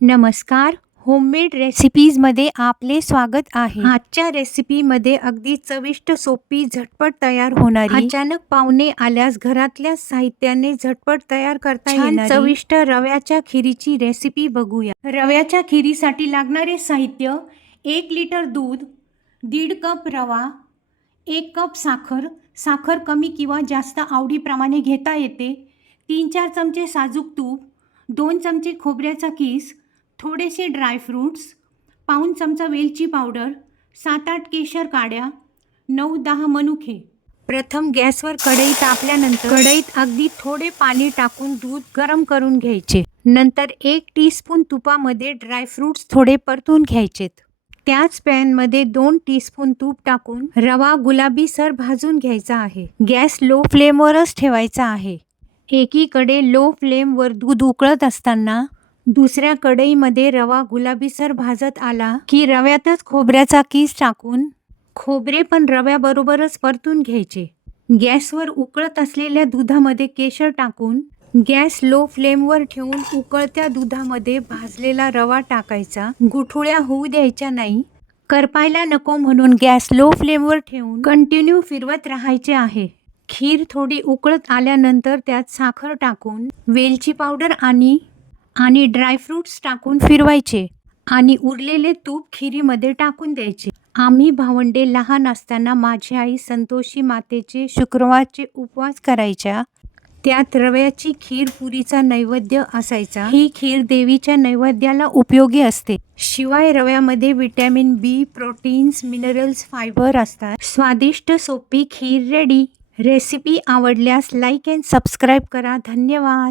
नमस्कार. होममेड रेसिपीजमध्ये आपले स्वागत आहे. आजच्या रेसिपीमध्ये अगदी चविष्ट सोपी झटपट तयार होणारी अचानक पाहुणे आल्यास घरातल्या साहित्याने झटपट तयार करता येणारी चविष्ट रव्याच्या खिरीची रेसिपी बघूया. रव्याच्या खिरीसाठी लागणारे साहित्य एक लिटर दूध दीड कप रवा एक कप साखर साखर कमी किंवा जास्त आवडीप्रमाणे घेता येते तीन चार चमचे साजूक तूप दोन चमचे खोबऱ्याचा किस थोडेसे ड्रायफ्रूट्स पाऊण चमचा वेलची पावडर सात आठ केशर काड्या नऊ दहा मनुखे. प्रथम गॅसवर कढई तापल्यानंतर कढईत अगदी थोडे पाणी टाकून दूध गरम करून घ्यायचे. नंतर एक टीस्पून तुपामध्ये ड्रायफ्रूट्स थोडे परतून घ्यायचेत. त्याच पॅनमध्ये दोन टीस्पून तूप टाकून रवा गुलाबीसर भाजून घ्यायचा आहे. गॅस लो फ्लेमवरच ठेवायचा आहे. एकीकडे लो फ्लेमवर दूध उकळत असताना दुसऱ्या कढईमध्ये रवा गुलाबीसर भाजत आला की रव्यातच खोबऱ्याचा किस टाकून खोबरे पण रव्याबरोबरच परतून घ्यायचे. गॅसवर उकळत असलेल्या दुधामध्ये केशर टाकून गॅस लो फ्लेमवर ठेवून उकळत्या दुधामध्ये भाजलेला रवा टाकायचा. गुठुळ्या होऊ द्यायच्या नाही. करपायला नको म्हणून गॅस लो फ्लेमवर ठेवून कंटिन्यू फिरवत राहायचे आहे. खीर थोडी उकळत आल्यानंतर त्यात साखर टाकून वेलची पावडर आणि आणि ड्रायफ्रूट्स टाकून फिरवायचे आणि उरलेले तूप खिरीमध्ये टाकून द्यायचे. आम्ही भावंडे लहान असताना माझी आई संतोषी मातेचे शुक्रवारचे उपवास करायच्या. त्यात रव्याची खीर पुरीचा नैवेद्य असायचा. ही खीर देवीच्या नैवेद्याला उपयोगी असते. शिवाय रव्यामध्ये vitamin B proteins minerals fibre असतात. स्वादिष्ट सोपी खीर रेडी. रेसिपी आवडल्यास लाईक अँड सबस्क्राईब करा. धन्यवाद.